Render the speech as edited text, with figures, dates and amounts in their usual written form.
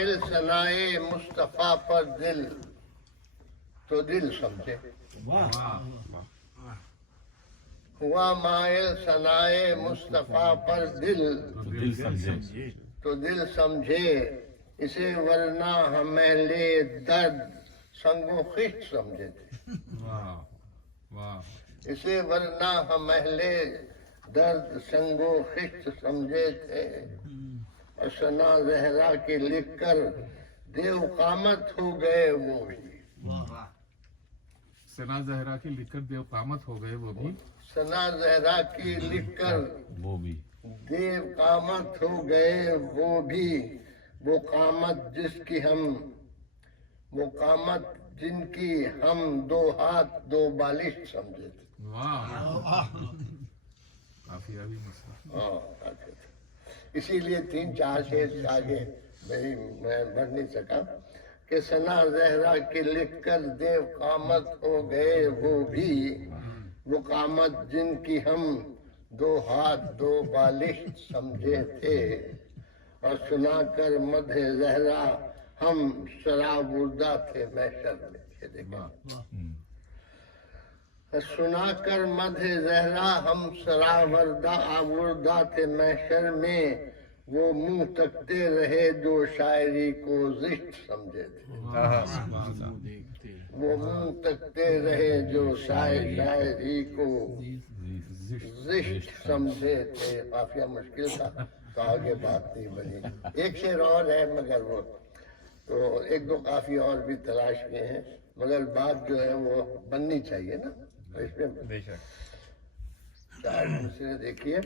مائل ثنائے مصطفیٰ پر دل تو دل سمجھے، ہوا مائل ثنائے مصطفیٰ پر دل تو دل سمجھے اسے، ورنہ ہم اہل درد سنگ و خشت سمجھے تھے، اسے ورنہ ہم اہل درد سنگ و خشت سمجھے تھے، اور ثنا زہرا کے لکھ کر دیو قامت ہو گئے وہ بھی، ثنا زہرا کی لکھ کر دیو قامت ہو گئے وہ بھی، ثنا زہرا کی لکھ کر وہ بھی دیو قامت ہو گئے وہ بھی، وہ قامت جس کی ہم، وہ قامت جن کی ہم دو ہاتھ دو بالش سمجھے تھے۔ واہ قافیہ بھی مسئلہ، اسی لیے 3-4 شعر سے آگے میں بڑھ نہیں سکا کہ ثنا زہرا کے لکھ کر دیو قامت ہو گئے وہ بھی، وہ قامت جن کی ہم دو ہاتھ دو بالش سمجھے تھے، اور سنا کر مدح زہرا ہم سرابردہ تھے محشر میں۔ یہ دیکھیں، سنا کر مدح زہرا ہم سرابردہ تھے محشر میں، وہ منہ تکتے رہے جو شاعری کو زشت سمجھے تھے، وہ منہ تکتے رہے جو شاعری کو زشت سمجھے تھے۔ قافیہ مشکل تھا تو آگے بات نہیں بنی۔ ایک شعر اور ہے مگر وہ تو 1-2 قافیے اور بھی تلاش کیے ہیں، مگر بات جو ہے وہ بننی چاہیے نا، اس میں شاعر دوسرے دیکھیے